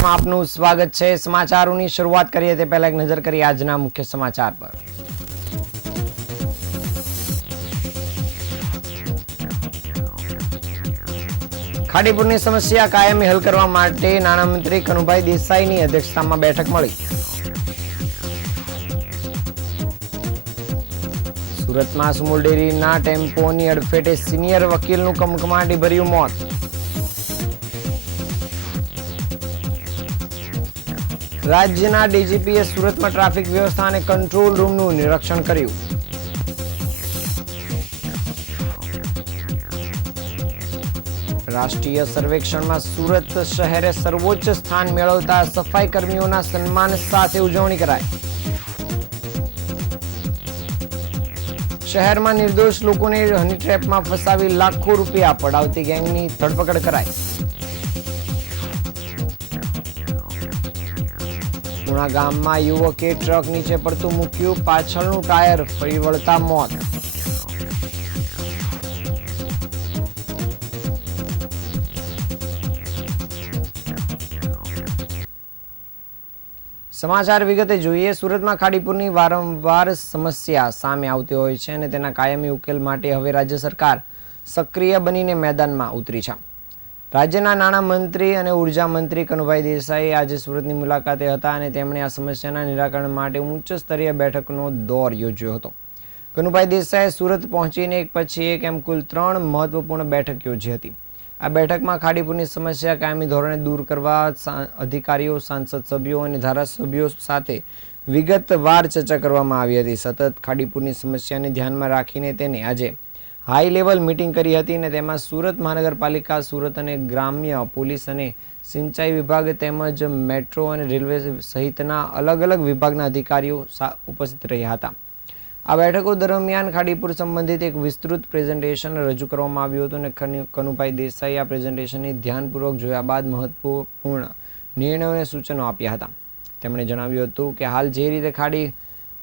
ન્યૂઝમાં આપનું સ્વાગત છે। સમાચારોની શરૂઆત કરીએ તે પહેલા એક નજર કરીએ આજના મુખ્ય સમાચાર પર। ખાડીપુરની સમસ્યા કાયમી હલ કરવા માટે નાણામંત્રી કનુભાઈ દેસાઈની અધ્યક્ષતામાં બેઠક મળી। સુરતમાં સુમુલ ડેરીના ટેમ્પોની અડફેટે સિનિયર વકીલનું કમકમાટીભર્યું મોત। રાજ્યના ડીજીપીએ સુરતમાં ટ્રાફિક વ્યવસ્થા અને કંટ્રોલ રૂમનું નિરીક્ષણ કર્યું। રાષ્ટ્રીય સર્વેક્ષણમાં સુરત શહેરે સર્વોચ્ચ સ્થાન મેળવતા સફાઈ કર્મીઓના સન્માન સાથે ઉજવણી કરાઈ। શહેરમાં નિર્દોષ લોકોને હની ટ્રેપમાં ફસાવી લાખો રૂપિયા પડાવતી ગેંગની ધરપકડ કરાઈ। પુણા ગામમાં યુવકે ટ્રક નીચે પડતું મૂક્યું, પાછળનું ટાયર ફરી વળતા મોત। સમાચાર વિગતે જોઈએ। સુરતમાં ખાડીપુરની વારંવાર સમસ્યા સામે આવતી હોય છે અને તેના કાયમી ઉકેલ માટે હવે રાજ્ય સરકાર સક્રિય બનીને મેદાનમાં ઉતરી છે। રાજ્યના નાણામંત્રી અને ઉર્જા મંત્રી કનુભાઈ દેસાઈ આજે સુરતની મુલાકાતે હતા અને તેમણે આ સમસ્યાના નિરાકરણ માટે ઉચ્ચ સ્તરીય બેઠકનો દોર યોજ્યો હતો। કનુભાઈ દેસાઈએ સુરત પહોંચીને એક પછી એક એમ કુલ 3 મહત્વપૂર્ણ બેઠક યોજી હતી। આ બેઠકમાં ખાડીપુરની સમસ્યા કાયમી ધોરણે દૂર કરવા અધિકારીઓ, સાંસદ સભ્યો અને ધારાસભ્યો સાથે વિગતવાર ચર્ચા કરવામાં આવી હતી। સતત ખાડીપુરની સમસ્યાને ધ્યાનમાં રાખીને તેને આજે હાઈ લેવલ મીટિંગ કરી હતી અને તેમાં સુરત મહાનગરપાલિકા, સુરત અને ગ્રામ્ય પોલીસ અને સિંચાઈ વિભાગ તેમજ મેટ્રો અને રેલવે સહિતના અલગ અલગ વિભાગના અધિકારીઓ ઉપસ્થિત રહ્યા હતા। આ બેઠકો દરમિયાન ખાડીપુર સંબંધિત એક વિસ્તૃત પ્રેઝન્ટેશન રજૂ કરવામાં આવ્યું હતું અને કનુભાઈ દેસાઈ આ પ્રેઝન્ટેશનને ધ્યાનપૂર્વક જોયા બાદ મહત્વપૂર્ણ નિર્ણયો અને સૂચનો આપ્યા હતા। તેમણે જણાવ્યું હતું કે હાલ જે રીતે ખાડી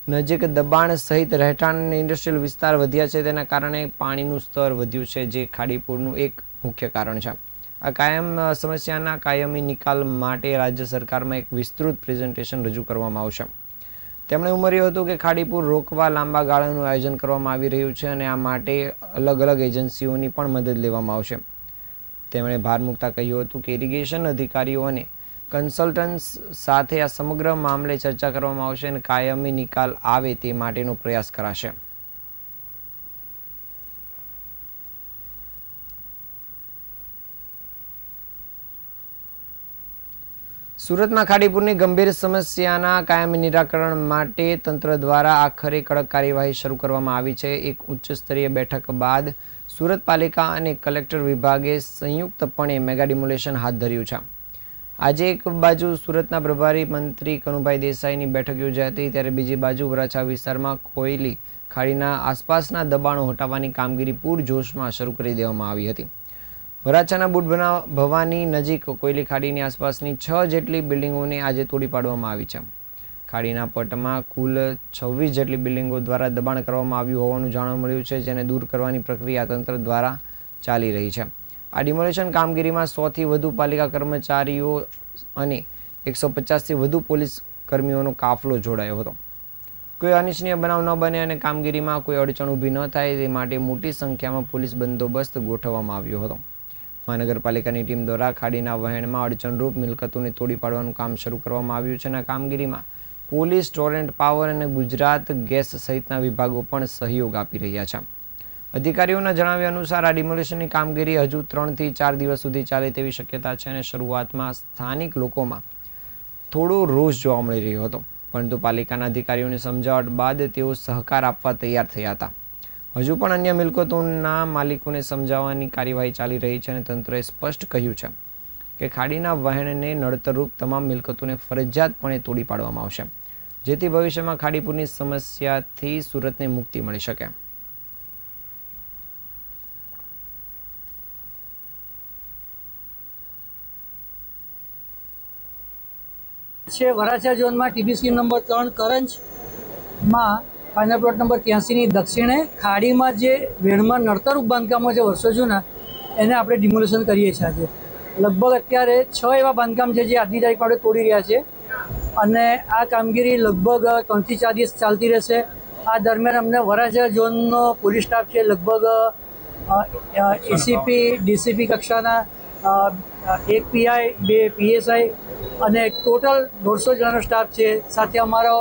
નજીક દબાણ સહિત રહેઠાણ અને ઇન્ડસ્ટ્રીયલ વિસ્તાર વધ્યા છે તેના કારણે પાણીનું સ્તર વધ્યું છે, જે ખાડીપુરનું એક મુખ્ય કારણ છે। આ સમસ્યાના કાયમી નિકાલ માટે રાજ્ય સરકારમાં એક વિસ્તૃત પ્રેઝન્ટેશન રજૂ કરવામાં આવશે। તેમણે ઉમેર્યું હતું કે ખાડીપુર રોકવા લાંબા ગાળાનું આયોજન કરવામાં આવી રહ્યું છે અને આ માટે અલગ અલગ એજન્સીઓની પણ મદદ લેવામાં આવશે। તેમણે ભાર મૂકતા કહ્યું હતું કે ઇરિગેશન અધિકારીઓ અને કન્સલ્ટન્ટ્સ સાથે આ સમગ્ર મામલે ચર્ચા કરવામાં આવશે અને કાયમી નિકાલ આવે તે માટેનો પ્રયાસ કરાશે। સુરતમાં ખાડીપુરની ગંભીર સમસ્યાના કાયમી નિરાકરણ માટે તંત્ર દ્વારા આખરે કડક કાર્યવાહી શરૂ કરવામાં આવી છે। એક ઉચ્ચ સ્તરીય બેઠક બાદ સુરત પાલિકા અને કલેક્ટર વિભાગે સંયુક્તપણે મેગા ડિમોલેશન હાથ ધર્યું છે। આજે એક બાજુ સુરતના પ્રભારી મંત્રી કનુભાઈ દેસાઈની બેઠક યોજાઈ હતી, ત્યારે બીજી બાજુ વરાછા વિસ્તારમાં કોયલી ખાડીના આસપાસના દબાણો હટાવવાની કામગીરી પૂરજોશમાં શરૂ કરી દેવામાં આવી હતી। વરાછાના બુટ ભવાની નજીક કોયલી ખાડીની આસપાસની 6 જેટલી બિલ્ડિંગોને આજે તોડી પાડવામાં આવી છે। ખાડીના પટમાં કુલ 26 જેટલી બિલ્ડિંગો દ્વારા દબાણ કરવામાં આવ્યું હોવાનું જાણવા મળ્યું છે, જેને દૂર કરવાની પ્રક્રિયા તંત્ર દ્વારા ચાલી રહી છે। આ ડિમોલેશન કામગીરીમાં 100થી વધુ પાલિકા કર્મચારીઓ અને 150થી વધુ પોલીસ કર્મીઓનો કાફલો જોડાયો હતો। કોઈ અનિચ્છનીય બનાવ ન બને અને કામગીરીમાં કોઈ અડચણ ઊભી ન થાય તે માટે મોટી સંખ્યામાં પોલીસ બંદોબસ્ત ગોઠવવામાં આવ્યો હતો। મહાનગરપાલિકાની ટીમ દ્વારા ખાડીના વહેણમાં અડચણરૂપ મિલકતોને તોડી પાડવાનું કામ શરૂ કરવામાં આવ્યું છે અને આ કામગીરીમાં પોલીસ, ટોરેન્ટ પાવર અને ગુજરાત ગેસ સહિતના વિભાગો પણ સહયોગ આપી રહ્યા છે। અધિકારીઓના જણાવ્યા અનુસાર આ ડિમોલેશનની કામગીરી હજુ 3થી 4 દિવસ સુધી ચાલે તેવી શક્યતા છે અને શરૂઆતમાં સ્થાનિક લોકોમાં થોડો રોષ જોવા મળી રહ્યો હતો, પરંતુ પાલિકાના અધિકારીઓની સમજાવટ બાદ તેઓ સહકાર આપવા તૈયાર થયા હતા। હજુ પણ અન્ય મિલકતોના માલિકોને સમજાવવાની કાર્યવાહી ચાલી રહી છે અને તંત્રએ સ્પષ્ટ કહ્યું છે કે ખાડીના વહેણને નડતરરૂપ તમામ મિલકતોને ફરજિયાતપણે તોડી પાડવામાં આવશે, જેથી ભવિષ્યમાં ખાડીપુરની સમસ્યાથી સુરતને મુક્તિ મળી શકે। છે વરાછા ઝોનમાં ટીબી સ્કીમ નંબર 3 કરંજમાં ફાઇનલ પ્લોટ નંબર 83ની દક્ષિણે ખાડીમાં જે વેણમાં નડતરરૂપ બાંધકામો છે વર્ષો જૂના, એને આપણે ડિમોલેશન કરીએ છીએ આજે। લગભગ અત્યારે 6 એવા બાંધકામ છે જે આજની તારીખમાં આપણે તોડી રહ્યા છે અને આ કામગીરી લગભગ 3 થી 4 દિવસ ચાલતી રહેશે. આ દરમિયાન અમને વરાછા ઝોનનો પોલીસ સ્ટાફ છે, લગભગ એસીપી ડીસીપી કક્ષાના એક પીઆઈ, 2 પીએસઆઈ અને ટોટલ 150 જણાનો સ્ટાફ છે. સાથે અમારો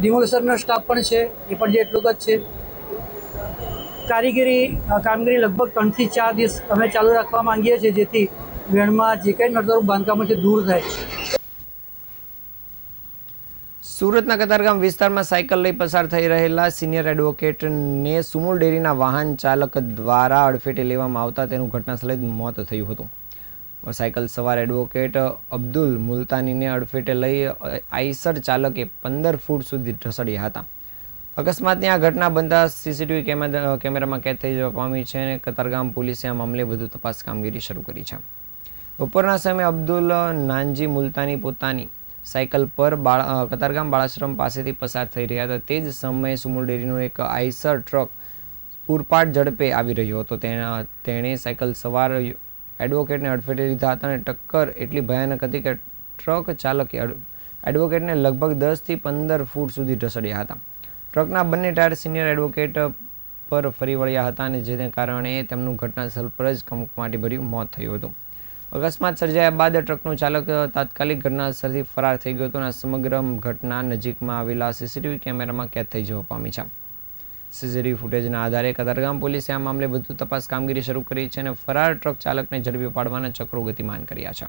ડિમોલિશનનો સ્ટાફ પણ છે, એ પણ જે એટલું જ છે. કામગીરી લગભગ 3 થી 4 દિવસ અમે ચાલુ રાખવા માંગીએ છીએ, જેથી વેણમાં જે કંઈ નડતરરૂપ બાંધકામો છે દૂર થાય. સુરતના કતારગામ વિસ્તારમાં સાયકલ લઈ પસાર થઈ રહેલા સિનિયર એડવોકેટને સુમુલ ડેરીના વાહન ચાલક દ્વારા અડફેટે લેવામાં આવતા તેનું ઘટનાસ્થળે જ મોત થયું હતું. સાયકલ સવાર એડવોકેટ અબ્દુલ મુલતાનીને અડફેટે લઈ આઈસર ચાલકે 15 ફૂટ સુધી ઢસડ્યા હતા. અકસ્માતની આ ઘટના બનતા સીસીટીવી કેમેરામાં કેદ થઈ જવા પામી છે અને કતારગામ પોલીસે આ મામલે વધુ તપાસ કામગીરી શરૂ કરી છે. બપોરના સમયે અબ્દુલ નાનજી મુલતાની પોતાની સાયકલ પર કતારગામ બાળાશ્રમ પાસેથી પસાર થઈ રહ્યા હતા. તે જ સમયે સુમુલ ડેરીનો એક આઈસર ટ્રક પૂરપાટ ઝડપે આવી રહ્યો હતો. તેણે સાયકલ સવાર એડવોકેટને અડફેટે લીધા હતા અને ટક્કર એટલી ભયાનક હતી કે ટ્રક ચાલકે એડવોકેટને લગભગ 10 થી 15 ફૂટ સુધી ઢસડ્યા હતા. ટ્રકના બંને ટાયર સિનિયર એડવોકેટ પર ફરી વળ્યા હતા અને જેને કારણે તેમનું ઘટનાસ્થળ પર જ કમકમાટીભર્યું મોત થયું હતું. અકસ્માત સર્જાયા બાદ ટ્રકનો ચાલક તાત્કાલિક ઘટનાસ્થળથી ફરાર થઈ ગયો હતો અને સમગ્ર ઘટના નજીકમાં આવેલા સીસીટીવી કેમેરામાં કેદ થઈ જવા પામી છે. સીસીટીવી ફૂટેજના આધારે કતારગામ પોલીસે આ મામલે વધુ તપાસ કામગીરી શરૂ કરી છે અને ફરાર ટ્રક ચાલકને ઝડપી પાડવાના ચક્રો ગતિમાન કર્યા છે.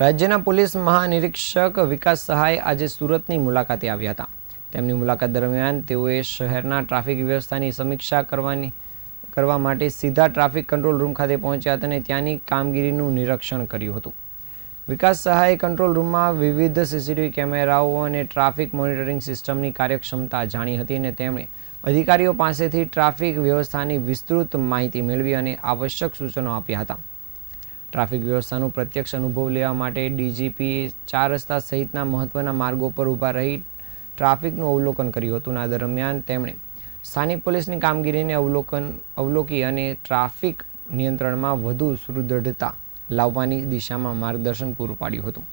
રાજ્યના પોલીસ મહાનિરીક્ષક વિકાસ સહાય આજે સુરતની મુલાકાતે આવ્યા હતા. તેમની મુલાકાત દરમિયાન તેઓએ શહેરના ટ્રાફિક વ્યવસ્થાની સમીક્ષા કરવા માટે સીધા ટ્રાફિક કંટ્રોલ રૂમ ખાતે પહોંચ્યા હતા અને ત્યાંની કામગીરીનું નિરીક્ષણ કર્યું હતું. વિકાસ સહાયે કંટ્રોલ રૂમમાં વિવિધ સીસીટીવી કેમેરાઓ અને ટ્રાફિક મોનિટરિંગ સિસ્ટમની કાર્યક્ષમતા જાણી હતી અને તેમણે અધિકારીઓ પાસેથી ટ્રાફિક વ્યવસ્થાની વિસ્તૃત માહિતી મેળવી અને આવશ્યક સૂચનો આપ્યા હતા. ટ્રાફિક વ્યવસ્થાનો પ્રત્યક્ષ અનુભવ લેવા માટે ડીજીપીએ 4 રસ્તા સહિતના મહત્વના માર્ગો પર ઊભા રહી ટ્રાફિકનું અવલોકન કર્યું હતું. આ દરમિયાન તેમણે સ્થાનિક પોલીસની કામગીરીને અવલોકી અને ટ્રાફિક નિયંત્રણમાં વધુ સુદૃઢતા લાવવાની દિશામાં માર્ગદર્શન પૂરું પાડ્યું હતું.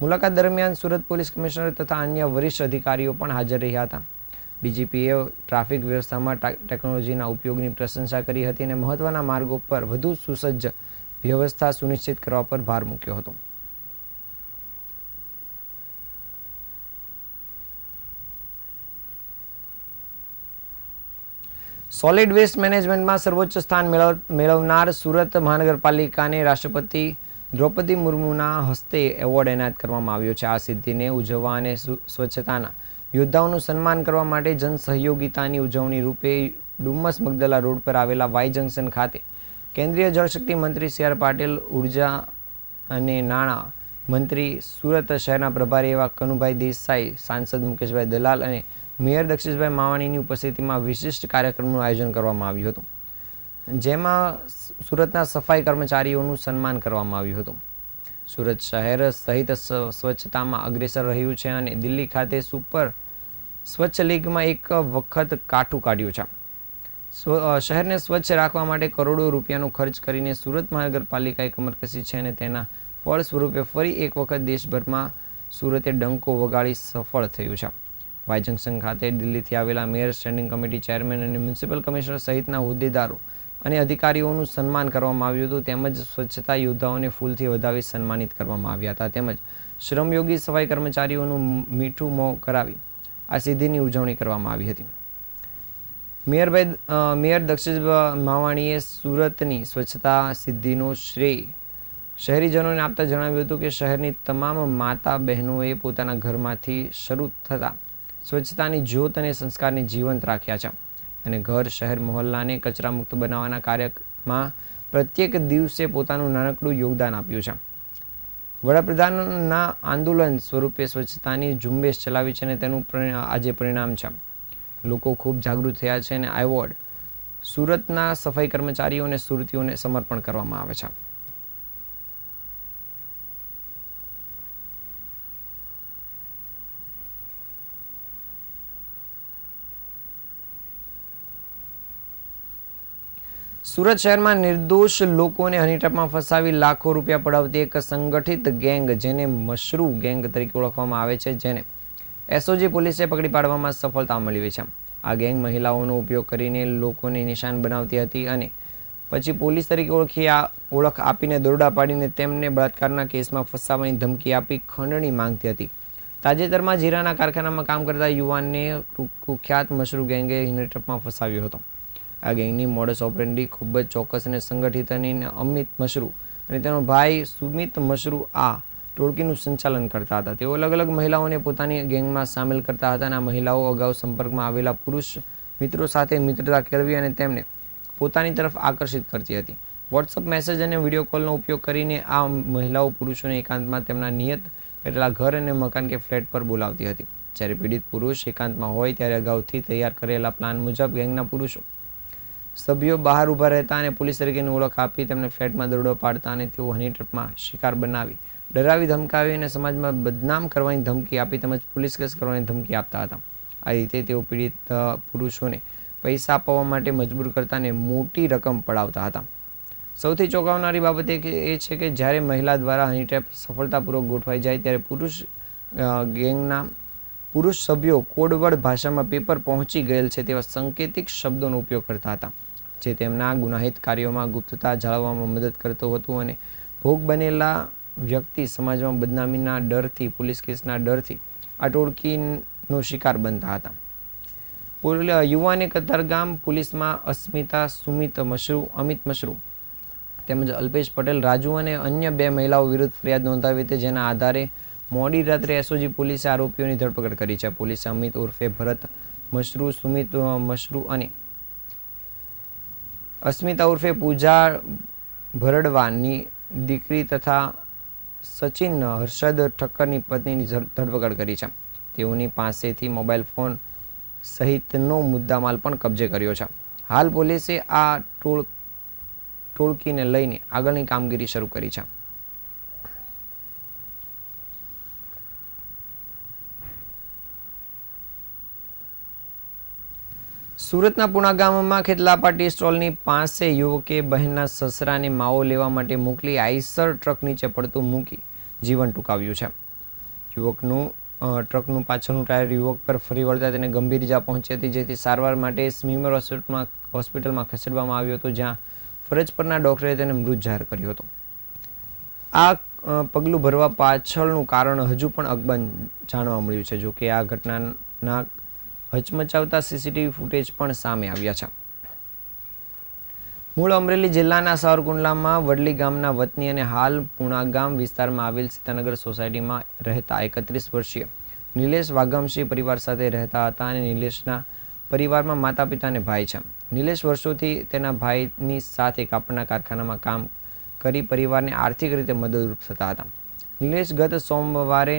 મુલાકાત દરમિયાન સુરત પોલીસ કમિશનર તથા અન્ય વરિષ્ઠ અધિકારીઓ પણ હાજર રહ્યા હતા. ડીજીપીએ ટ્રાફિક વ્યવસ્થામાં ટેકનોલોજીના ઉપયોગની પ્રશંસા કરી હતી અને મહત્વના માર્ગો પર વધુ સુસજ્જ વ્યવસ્થા સુનિશ્ચિત કરવા પર ભાર મૂક્યો હતો. સોલિડ વેસ્ટ મેનેજમેન્ટમાં સર્વોચ્ચ સ્થાન મેળવનાર સુરત મહાનગરપાલિકાને રાષ્ટ્રપતિ દ્રૌપદી મુર્મુના હસ્તે એવોર્ડ એનાયત કરવામાં આવ્યો છે. આ સિદ્ધિને ઉજવવા અને સ્વચ્છતાના યોદ્ધાઓનું સન્માન કરવા માટે જનસહયોગિતાની ઉજવણી રૂપે ડુમ્મસ મગદલા રોડ પર આવેલા વાય જંકશન ખાતે કેન્દ્રીય જળશક્તિ મંત્રી સી આર પાટીલ, ઉર્જા અને નાણાં મંત્રી, સુરત શહેરના પ્રભારી એવા કનુભાઈ દેસાઈ, સાંસદ મુકેશભાઈ દલાલ અને મેયર દક્ષિશભાઈ માવાણીની ઉપસ્થિતિમાં વિશિષ્ટ કાર્યક્રમનું આયોજન કરવામાં આવ્યું હતું, જેમાં સુરતના સફાઈ કર્મચારીઓનું સન્માન કરવામાં આવ્યું હતું. સુરત શહેર સહિત સ્વચ્છતામાં અગ્રેસર રહ્યું છે અને દિલ્હી ખાતે સુપર સ્વચ્છ લીગમાં એક વખત કાઠું કાઢ્યું છે. શહેરને સ્વચ્છ રાખવા માટે કરોડો રૂપિયાનો ખર્ચ કરીને સુરત મહાનગરપાલિકાએ કમર કસી છે અને તેના ફળ સ્વરૂપે ફરી એક વખત દેશભરમાં સુરતે ડંકો વગાડી સફળ થયું છે. વાય જંકશન ખાતે દિલ્હીથી આવેલા મેયર, સ્ટેન્ડિંગ કમિટી ચેરમેન અને મ્યુનિસિપલ કમિશનર સહિતના હોદ્દેદારો અને અધિકારીઓનું સન્માન કરવામાં આવ્યું હતું. તેમજ સ્વચ્છતા યોદ્ધાઓને ફૂલથી વધાવી સન્માનિત કરવામાં આવ્યા હતા. તેમજ શ્રમયોગી સફાઈ કર્મચારીઓનું મીઠું મોં કરાવી આ સિદ્ધિની ઉજવણી કરવામાં આવી હતી. મેયર દક્ષિશભાઈ માવાણીએ સુરતની સ્વચ્છતા સિદ્ધિનો શ્રેય શહેરીજનોને આપતા જણાવ્યું હતું કે શહેરની તમામ માતા બહેનોએ પોતાના ઘરમાંથી શરૂ થતા સ્વચ્છતાની જ્યોત અને સંસ્કારને જીવંત રાખ્યા છે અને ઘર, શહેર, મહોલ્લાને કચરામુક્ત બનાવવાના કાર્યમાં પ્રત્યેક દિવસે પોતાનું નાનકડું યોગદાન આપ્યું છે. વડાપ્રધાનના આંદોલન સ્વરૂપે સ્વચ્છતાની ઝુંબેશ ચલાવી છે અને તેનું આજે પરિણામ છે. લોકો ખૂબ જાગૃત થયા છે અને આ એવોર્ડ સુરતના સફાઈ કર્મચારીઓ અને સુરતીઓને સમર્પણ કરવામાં આવે છે. સુરત શહેરમાં નિર્દોષ લોકોને હની ટ્રેપમાં ફસાવી લાખો રૂપિયા પડાવતી એક સંગઠિત ગેંગ, જેને મશરૂ ગેંગ તરીકે ઓળખવામાં આવે છે, જેને એસઓજી પોલીસે પકડી પાડવામાં સફળતા મળી છે. આ ગેંગ મહિલાઓનો ઉપયોગ કરીને લોકોને નિશાન બનાવતી હતી અને પછી પોલીસ તરીકે ઓળખ આપીને દોરડા પાડીને તેમને બળાત્કારના કેસમાં ફસાવવાની ધમકી આપી ખંડણી માંગતી હતી. તાજેતરમાં જીરાના કારખાનામાં કામ કરતા યુવાનને કુખ્યાત મશરૂ ગેંગે હની ટ્રેપમાં ફસાવ્યો હતો. આ ગેંગની મોડસ ઓપરેન્ડી ખૂબ જ ચોક્કસ અને સંગઠિત અને અમિત મશરૂ અને તેનો ભાઈ સુમિત મશરૂ આ ટોળકીનું સંચાલન કરતા હતા. તેઓ અલગ અલગ મહિલાઓને પોતાની ગેંગમાં સામેલ કરતા હતા અને આ મહિલાઓ અગાઉ સંપર્કમાં આવેલા પુરુષ મિત્રો સાથે મિત્રતા કેળવી અને તેમને પોતાની તરફ આકર્ષિત કરતી હતી. વોટ્સઅપ મેસેજ અને વિડીયો કોલનો ઉપયોગ કરીને આ મહિલાઓ પુરુષોને એકાંતમાં તેમના નિયત કરેલા ઘર અને મકાન કે ફ્લેટ પર બોલાવતી હતી. જ્યારે પીડિત પુરુષ એકાંતમાં હોય ત્યારે અગાઉથી તૈયાર કરેલા પ્લાન મુજબ ગેંગના પુરુષો સભ્યો બહાર ઊભા રહેતા અને પોલીસ તરીકેની ઓળખ આપી તેમને ફ્લેટમાં દરોડો પાડતા અને તેઓ હની ટ્રેપમાં શિકાર બનાવી ડરાવી ધમકાવી અને સમાજમાં બદનામ કરવાની ધમકી આપી તેમજ પોલીસ કેસ કરવાની ધમકી આપતા હતા. આ રીતે તેઓ પીડિત પુરુષોને પૈસા આપવા માટે મજબૂર કરતા અને મોટી રકમ પડાવતા હતા. સૌથી ચોંકાવનારી બાબત એ છે કે જ્યારે મહિલા દ્વારા હની ટ્રેપ સફળતાપૂર્વક ગોઠવાઈ જાય ત્યારે ગેંગના પુરુષ સભ્યો કોડવર્ડ ભાષામાં પેપર પહોંચી ગયેલ છે તેવા સંકેતિક શબ્દોનો ઉપયોગ કરતા હતા, જે તેમના ગુનાહિત કાર્યોમાં ગુપ્તતા જાળવવામાં મદદ કરતું હતું અને ભોગ બનેલા વ્યક્તિ સમાજમાં બદનામીના ડરથી, પોલીસ કેસના ડરથી આ ટોળકીનો શિકાર બનતા હતા. યુવાને કતારગામ પોલીસમાં અસ્મિતા, સુમિત મશરૂ, અમિત મશરૂ તેમજ અલ્પેશ પટેલ, રાજુ અને અન્ય 2 મહિલાઓ વિરુદ્ધ ફરિયાદ નોંધાવી હતી, જેના આધારે મોડી રાત્રે એસઓજી પોલીસે આરોપીઓની ધરપકડ કરી છે. પોલીસે અમિત ઉર્ફે ભરત મશરૂ, સુમિત મશરૂ અને અસ્મિતા ઉર્ફે પૂજા ભરડવાની દીકરી તથા સચિન હર્ષદ ઠક્કરની પત્નીની ધરપકડ કરી છે. તેઓની પાસેથી મોબાઈલ ફોન સહિતનો મુદ્દામાલ પણ કબજે કર્યો છે. હાલ પોલીસે આ ટોળકીને લઈને આગળની કામગીરી શરૂ કરી છે. સુરતના પુણા ગામમાં ખેતલાપા ટી સ્ટોલની પાસે યુવકે બહેનના સસરાને માવો લેવા માટે મોકલી આઈસર ટ્રક નીચે પડતું મૂકી જીવન ટૂંકાવ્યું છે. ટ્રકનું પાછળનું ટાયર યુવક પર ફરી વળતા તેને ગંભીર ઇજા પહોંચી હતી, જેથી સારવાર માટે સ્મીમર હોસ્પિટલમાં ખસેડવામાં આવ્યો હતો, જ્યાં ફરજ પરના ડોક્ટરે તેને મૃત જાહેર કર્યો હતો. આ પગલું ભરવા પાછળનું કારણ હજુ પણ અકબંધ જાણવા મળ્યું છે. જોકે આ ઘટનાના હચમચાવતા સીસીટીવી ફૂટેજ પણ સામે આવ્યા છે. મૂળ અમરેલી જિલ્લાના સાવરકુંડલામાં વડલી ગામના વતની અને હાલ પુણા ગામ વિસ્તારમાં આવેલ સીતાનગર સોસાયટીમાં રહેતા 31 વર્ષીય નિલેશ વાઘમસિંહ પરિવાર સાથે રહેતા હતા અને નિલેશના પરિવારમાં માતા પિતા અને ભાઈ છે. નિલેશ વર્ષોથી તેના ભાઈની સાથે કાપડના કારખાનામાં કામ કરી પરિવારને આર્થિક રીતે મદદરૂપ થતા હતા. નિલેશ ગત સોમવારે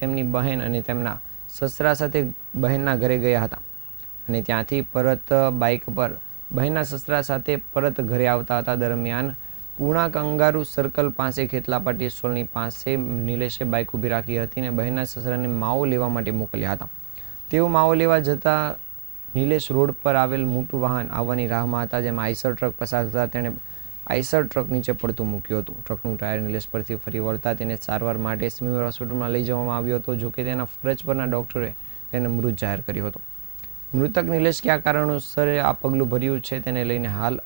તેમની બહેન અને તેમના સસરા સાથે બહેનના ઘરે ગયા હતા અને ત્યાંથી પરત બાઇક પર બહેનના સસરા સાથે પરત ઘરે આવતા હતા. દરમિયાન પૂણા કંગારુ સર્કલ પાસે ખેતલાપા ટી સ્ટોલની પાસે નિલેશે બાઇક ઊભી રાખી હતી અને બહેનના સસરાને માવો લેવા માટે મોકલ્યા હતા. તેઓ માવો લેવા જતા નિલેશ રોડ પર આવેલ મોટું વાહન આવવાની રાહમાં હતા, જેમાં આઈસર ટ્રક પસાર થતા તેણે આઈસર ટ્રક નીચે પડતું મૂક્યું હતું. ટ્રકનું ટાયર નિલેશ પરથી ફરી વળતા તેને સારવાર માટે સ્મીમર હોસ્પિટલમાં લઈ જવામાં આવ્યો હતો. જોકે તેના ફરજ પરના ડોક્ટરે તેને મૃત જાહેર કર્યો હતો. મૃતક નિલેશ કયા કારણોસર આ પગલું ભર્યું છે તેને લઈને હાલ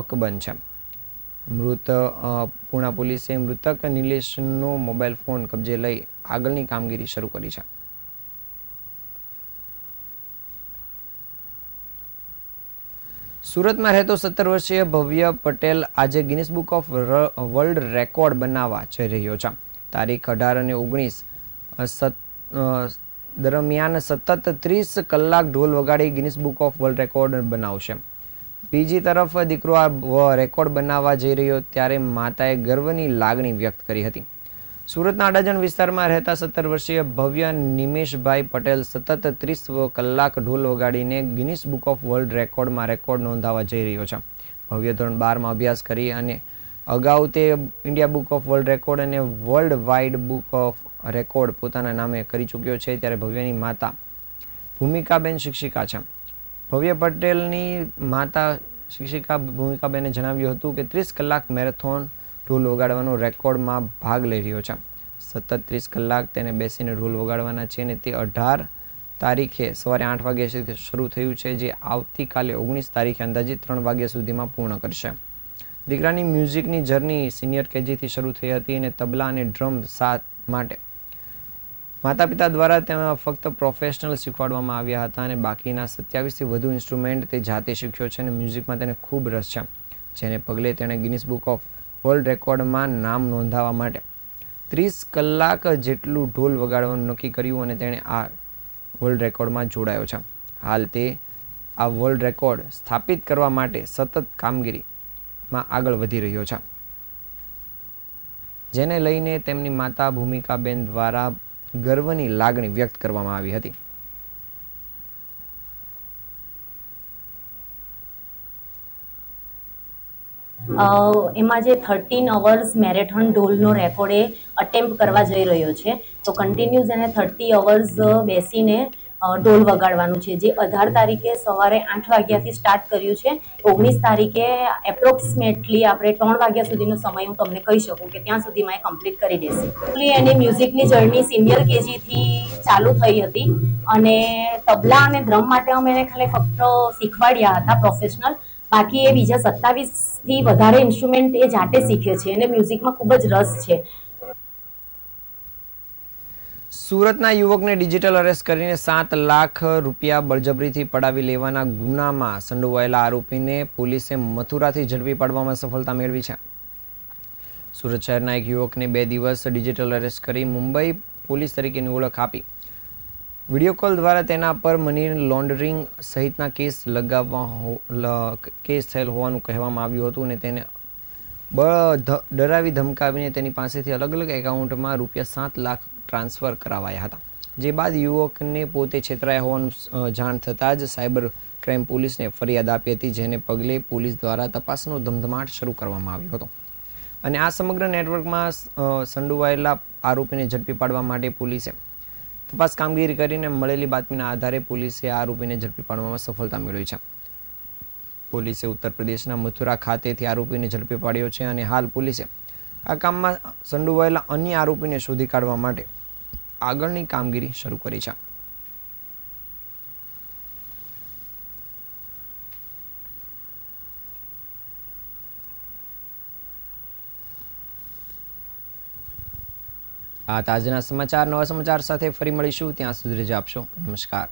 અકબંધ છે. પુણા પોલીસે મૃતક નિલેશનો મોબાઈલ ફોન કબજે લઈ આગળની કામગીરી શરૂ કરી છે. સુરતમાં રહેતો 17 વર્ષીય ભવ્ય પટેલ આજે Guinness book of world record બનાવવા જઈ રહ્યો છે. તારીખ 18 અને 19 દરમિયાન સતત 30 કલાક ઢોલ વગાડી Guinness book of world record બનાવશે. બીજી તરફ દીકરો આ રેકોર્ડ બનાવવા જઈ રહ્યો ત્યારે માતાએ ગર્વની લાગણી વ્યક્ત કરી હતી. સુરતના અડાજણ વિસ્તારમાં રહેતા 17 વર્ષીય ભવ્ય નિમેશભાઈ પટેલ સતત 30 કલાક ઢોલ વગાડીને ગિનિસ બુક ઓફ વર્લ્ડ રેકોર્ડમાં રેકોર્ડ નોંધાવવા જઈ રહ્યો છે. ભવ્ય ધોરણ 12માં અભ્યાસ કરી અને અગાઉ તે India book of world record અને world wide book of record પોતાના નામે કરી ચૂક્યો છે. ત્યારે ભવ્યની માતા ભૂમિકાબેન શિક્ષિકા છે. ભવ્ય પટેલની માતા શિક્ષિકા ભૂમિકાબેને જણાવ્યું હતું કે 30 કલાક મેરેથોન ઢોલ વગાડવાનો રેકોર્ડમાં ભાગ લઈ રહ્યો છે. સતત 30 કલાક તેને બેસીને ઢોલ વગાડવાના છે અને તે 18 તારીખે સવારે 8 વાગ્યાથી શરૂ થયું છે, જે આવતીકાલે 19 તારીખે અંદાજિત 3 વાગ્યા સુધીમાં પૂર્ણ કરશે. દીકરાની મ્યુઝિકની જર્ની સિનિયર કેજીથી શરૂ થઈ હતી અને તબલા અને ડ્રમ સાથ માટે માતા પિતા દ્વારા તેમાં ફક્ત પ્રોફેશનલ શીખવાડવામાં આવ્યા હતા અને બાકીના 27થી વધુ ઇન્સ્ટ્રુમેન્ટ તે જાતે શીખ્યો છે અને મ્યુઝિકમાં તેને ખૂબ રસ છે, જેને પગલે તેણે ગિનિસ બુક ઓફ વર્લ્ડ રેકોર્ડમાં નામ નોંધાવવા માટે 30 કલાક જેટલું ઢોલ વગાડવાનું નક્કી કર્યું અને તેણે આ વર્લ્ડ રેકોર્ડમાં જોડાયો છે. હાલ તે આ વર્લ્ડ રેકોર્ડ સ્થાપિત કરવા માટે સતત કામગીરીમાં આગળ વધી રહ્યો છે, જેને લઈને તેમની માતા ભૂમિકાબેન દ્વારા ગર્વની લાગણી વ્યક્ત કરવામાં આવી હતી. એમાં જે 13 અવર્સ મેરેથોન ઢોલનો રેકોર્ડ એ અટેમ્પ્ટ કરવા જઈ રહ્યો છે. તો કન્ટિન્યુઅસ એને 30 અવર્સ બેસીને ઢોલ વગાડવાનું છે, જે 18 તારીખે સવારે 8 વાગ્યાથી સ્ટાર્ટ કર્યું છે. 19 તારીખે એપ્રોક્સિમેટલી આપણે 3 વાગ્યા સુધીનો સમય હું તમને કહી શકું કે ત્યાં સુધીમાં એ કમ્પ્લીટ કરી દેશે. એની મ્યુઝિકની જર્ની સિનિયર કેજીથી ચાલુ થઈ હતી અને તબલા અને ડ્રમ માટે અમે એને ખાલી ફક્ત શીખવાડ્યા હતા પ્રોફેશનલ. બાકી એ બીજા 27થી વધારે ઇન્સ્ટ્રુમેન્ટ એ જાતે શીખે છે અને મ્યુઝિકમાં ખૂબ જ રસ છે. સુરતના યુવકને ડિજિટલ અરેસ્ટ કરીને 7 લાખ રૂપિયા બળજબરીથી પડાવી લેવાના ગુનામાં સંડોવાયેલા આરોપીને પોલીસે મથુરાથી ઝડપી પાડવામાં સફળતા મેળવી છે. સુરત શહેરના એક યુવકને 2 દિવસ ડિજિટલ અરેસ્ટ કરી મુંબઈ પોલીસ તરીકેની ઓળખ આપી વિડીયો કોલ દ્વારા તેના પર મની લોન્ડરિંગ સહિતના કેસ થયેલ હોવાનું કહેવામાં આવ્યું હતું અને તેને ડરાવી ધમકાવીને તેની પાસેથી અલગ અલગ એકાઉન્ટમાં રૂપિયા 7 લાખ ટ્રાન્સફર કરાવાયા હતા. જે બાદ યુવકને પોતે છેતરાયા હોવાનું જાણ થતાં જ સાયબર ક્રાઇમ પોલીસને ફરિયાદ આપી હતી, જેને પગલે પોલીસ દ્વારા તપાસનો ધમધમાટ શરૂ કરવામાં આવ્યો હતો અને આ સમગ્ર નેટવર્કમાં સંડોવાયેલા આરોપીને ઝડપી પાડવા માટે પોલીસે તપાસ કામગીરી કરીને મળેલી બાતમીના આધારે પોલીસે આ આરોપીને ઝડપી પાડવામાં સફળતા મેળવી છે. પોલીસે ઉત્તર પ્રદેશના મથુરા ખાતેથી આરોપીને ઝડપી પાડ્યો છે અને હાલ પોલીસે આ કામમાં સંડોવાયેલા અન્ય આરોપીને શોધી કાઢવા માટે આગળની કામગીરી શરૂ કરી છે. આ તાજના સમાચાર, નવા સમાચાર સાથે ફરી મળીશું. ત્યાં સુધી રજા આપશો. નમસ્કાર.